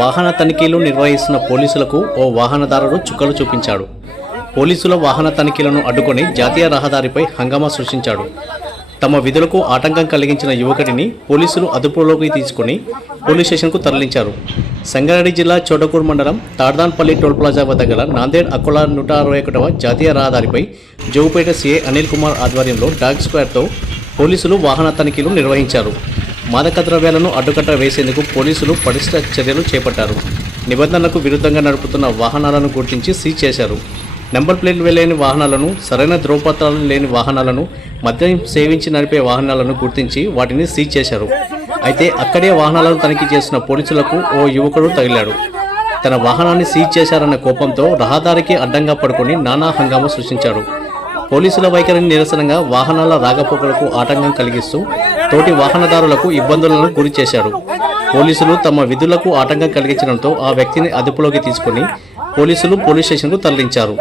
వాహన తనిఖీలు నిర్వహిస్తున్న పోలీసులకు ఓ వాహనదారుడు చుక్కలు చూపించాడు. పోలీసుల వాహన తనిఖీలను అడ్డుకొని జాతీయ రహదారిపై హంగామా సృష్టించాడు. తమ విధులకు ఆటంకం కలిగించిన యువకుడిని పోలీసులు అదుపులోకి తీసుకుని పోలీస్ స్టేషన్కు తరలించారు. సంగారెడ్డి జిల్లా చోటకూరు మండలం తాడ్దాన్పల్లి టోల్ ప్లాజా వద్ద గల నాందేడ్ అకోలా 161వ జాతీయ రహదారిపై జోగుపేట సీఐ అనిల్ కుమార్ ఆధ్వర్యంలో డాగ్ స్క్వాడ్తో పోలీసులు వాహన తనిఖీలు నిర్వహించారు. మాదక ద్రవ్యాలను అడ్డుకట్ట వేసేందుకు పోలీసులు పటిష్ట చర్యలు చేపట్టారు. నిబంధనలకు విరుద్ధంగా నడుపుతున్న వాహనాలను గుర్తించి సీజ్ చేశారు. నెంబర్ ప్లేట్లు లేని వాహనాలను, సరైన ధ్రువపత్రాలు లేని వాహనాలను, మద్యం సేవించి నడిపే వాహనాలను గుర్తించి వాటిని సీజ్ చేశారు. అయితే అక్కడే వాహనాలను తనిఖీ చేస్తున్న పోలీసులకు ఓ యువకుడు తగిలాడు. తన వాహనాన్ని సీజ్ చేశారన్న కోపంతో రహదారికి అడ్డంగా పడుకొని నానా హంగామా సృష్టించాడు. పోలీసుల వైఖరిని నిరసనగా వాహనాల రాకపోకలకు ఆటంకం కలిగిస్తూ తోటి వాహనదారులకు ఇబ్బందులను గురి చేశాడు. పోలీసులు తమ విధులకు ఆటంకం కలిగించడంతో ఆ వ్యక్తిని అదుపులోకి తీసుకుని పోలీసులు పోలీస్ స్టేషన్కు తరలించారు.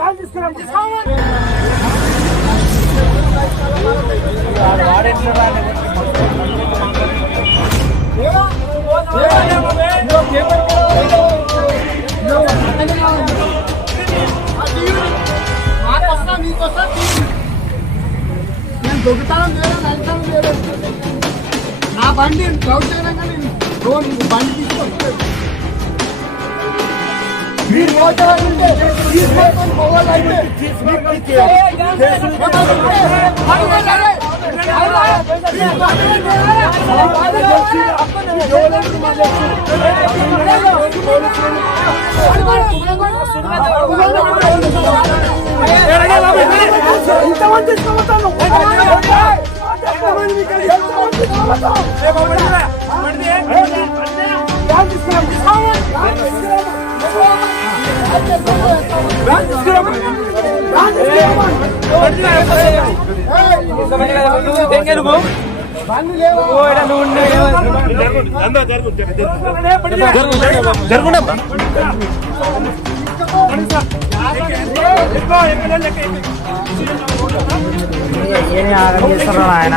నా బండి బండి మీరు ఆయన